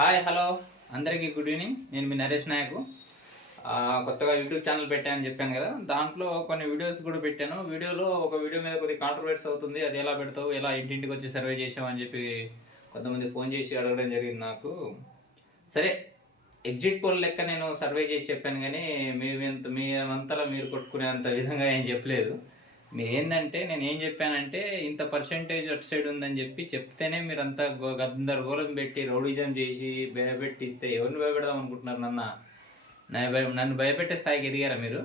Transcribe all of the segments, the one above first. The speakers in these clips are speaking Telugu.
హాయ్ హలో అందరికీ గుడ్ ఈవినింగ్. నేను మీ నరేష్ నాయక్. కొత్తగా యూట్యూబ్ ఛానల్ పెట్టానని చెప్పాను కదా, దాంట్లో కొన్ని వీడియోస్ కూడా పెట్టాను. వీడియోలో ఒక వీడియో మీద కొద్దిగా కాంట్రవర్సీ అవుతుంది. అది ఎలా పెడతావు, ఎలా ఇంటింటికి వచ్చి సర్వే చేసామని చెప్పి కొంతమంది ఫోన్ చేసి అడగడం జరిగింది నాకు. సరే, ఎగ్జిట్ పోల్ లెక్క నేను సర్వే చేసి చెప్పాను, కానీ మేమంతలా మీరు కొట్టుకునే అంత విధంగా ఏం చెప్పలేదు. ఏంటంటే నేను ఏం చెప్పానంటే, ఇంత పర్సెంటేజ్ అటు సైడ్ ఉందని చెప్తేనే మీరంతా గందరగోళం పెట్టి రౌడిజం చేసి భయపెట్టిస్తే ఎవరిని భయపెడదాం అనుకుంటున్నారు? నన్ను భయపెట్టే స్థాయికి ఎదిగారా మీరు?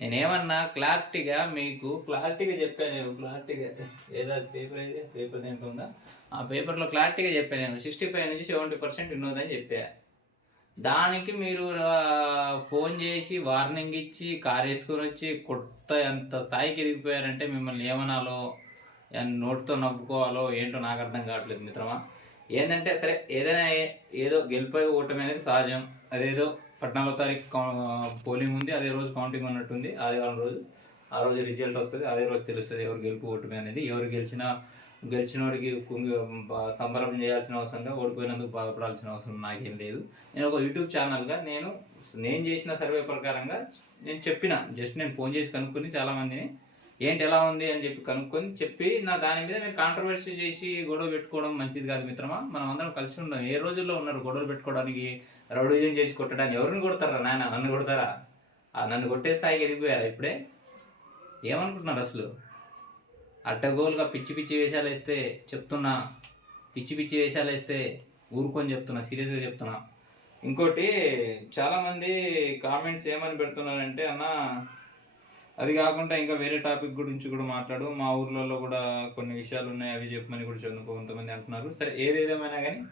నేనేమన్నా క్లారిటీగా చెప్పాను. నేను క్లారిటీగా ఏదో పేపర్ అయితే పేపర్ దేంట్లో ఉందా, ఆ పేపర్లో క్లారిటీగా చెప్పాను. నేను 65 నుంచి 70% వినోదని చెప్పా. దానికి మీరు ఫోన్ చేసి వార్నింగ్ ఇచ్చి కారు వేసుకొని వచ్చి ఎంత స్థాయికి ఎదిగిపోయారంటే మిమ్మల్ని ఏమనాలో, నోటితో నవ్వుకోవాలో ఏంటో నాకు అర్థం కావట్లేదు మిత్రమా. ఏంటంటే సరే, ఏదైనా ఏదో గెలిపోయి ఓటమి అనేది సహజం. అదేదో 14వ తారీఖు పోలింగ్ ఉంది, అదే రోజు కౌంటింగ్ ఉన్నట్టుంది. ఆ రోజు రిజల్ట్ వస్తుంది, అదే రోజు తెలుస్తుంది ఎవరు గెలుపు ఓటమి అనేది. ఎవరు గెలిచినోడికి సంబరం చేయాల్సిన అవసరంగా, ఓడిపోయినందుకు బాధపడాల్సిన అవసరం నాకేం లేదు. నేను ఒక యూట్యూబ్ ఛానల్గా నేను చేసిన సర్వే ప్రకారంగా నేను చెప్పిన. జస్ట్ నేను ఫోన్ చేసి కనుక్కొని చాలామందిని ఏంటి ఎలా ఉంది అని చెప్పి కనుక్కొని చెప్పి, నా దాని మీద మీరు కాంట్రవర్సీ చేసి గొడవ పెట్టుకోవడం మంచిది కాదు మిత్రమా. మనం అందరం కలిసి ఉన్నాం. ఏ రోజుల్లో ఉన్నారు గొడవలు పెట్టుకోవడానికి, రౌడీజం చేసి కొట్టడానికి? ఎవరిని కొడతారా నాయన? నన్ను కొడతారా? నన్ను కొట్టే స్థాయికి ఎదిగిపోయారా ఇప్పుడే? ఏమనుకుంటున్నారు అసలు? అడ్డగోలుగా పిచ్చి పిచ్చి వేషాలు వేస్తే చెప్తున్నా, పిచ్చి వేషాలు వేస్తే ఊరుకొని చెప్తున్నా, సీరియస్గా చెప్తున్నా. ఇంకోటి, చాలామంది కామెంట్స్ ఏమని పెడుతున్నారంటే, అన్న అది కాకుండా ఇంకా వేరే టాపిక్ గురించి కూడా మాట్లాడు, మా ఊర్లలో కూడా కొన్ని విషయాలు ఉన్నాయి, అవి చెప్పమని కూడా కొంతమంది అంటున్నారు. సరే, ఏదేమైనా కానీ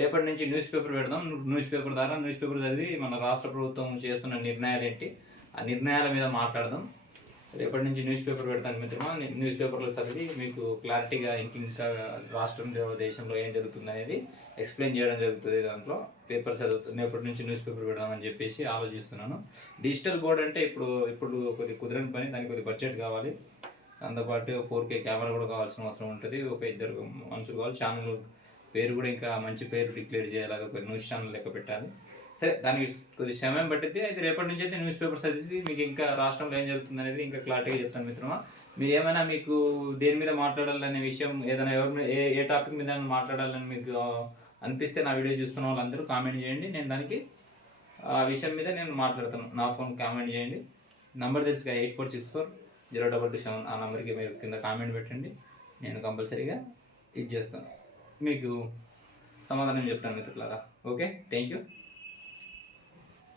రేపటి నుంచి న్యూస్ పేపర్ పెడదాం. న్యూస్ పేపర్ చదివి మన రాష్ట్ర ప్రభుత్వం చేస్తున్న నిర్ణయాలు ఏంటి, ఆ నిర్ణయాల మీద మాట్లాడదాం. రేపటి నుంచి న్యూస్ పేపర్ పెడతాను మిత్రమా. న్యూస్ పేపర్లో చదివి మీకు క్లారిటీగా ఇంకా రాష్ట్రంలో, దేశంలో ఏం జరుగుతుంది అనేది ఎక్స్ప్లెయిన్ చేయడం జరుగుతుంది. దాంట్లో పేపర్ రేపటి నుంచి న్యూస్ పేపర్ పెడదామని చెప్పేసి ఆలోచిస్తున్నాను. డిజిటల్ బోర్డ్ అంటే ఇప్పుడు కొద్దిగా కుదరని పని, దానికి కొద్దిగా బడ్జెట్ కావాలి. దాంతోపాటు 4K కెమెరా కూడా కావాల్సిన అవసరం ఉంటుంది. ఒక 2 మనుషులు కావాలి. ఛానల్ పేరు కూడా ఇంకా మంచి పేరు డిక్లేర్ చేయాలి, ఒక న్యూస్ ఛానల్ లెక్క పెట్టాలి. సరే, దానికి కొద్దిగా సమయం పట్టిద్ది. అయితే రేపటి నుంచి అయితే న్యూస్ పేపర్ చదివి మీకు ఇంకా రాష్ట్రంలో ఏం జరుగుతుంది అనేది ఇంకా క్లారిటీగా చెప్తాను మిత్రమా. మీరు ఏమైనా మీకు దేని మీద మాట్లాడాలనే విషయం, ఏదైనా ఏ టాపిక్ మీద మాట్లాడాలని మీకు అనిపిస్తే నా వీడియో చూస్తున్న వాళ్ళందరూ కామెంట్ చేయండి. నేను దానికి ఆ విషయం మీద నేను మాట్లాడతాను. నా ఫోన్ కామెంట్ చేయండి. నంబర్ తెలుసుగా 84640227. ఆ నెంబర్కి మీరు కింద కామెంట్ పెట్టండి. నేను కంపల్సరీగా ఇది చేస్తాను, మీకు సమాధానం చెప్తాను మిత్రులారా. Okay, thank you.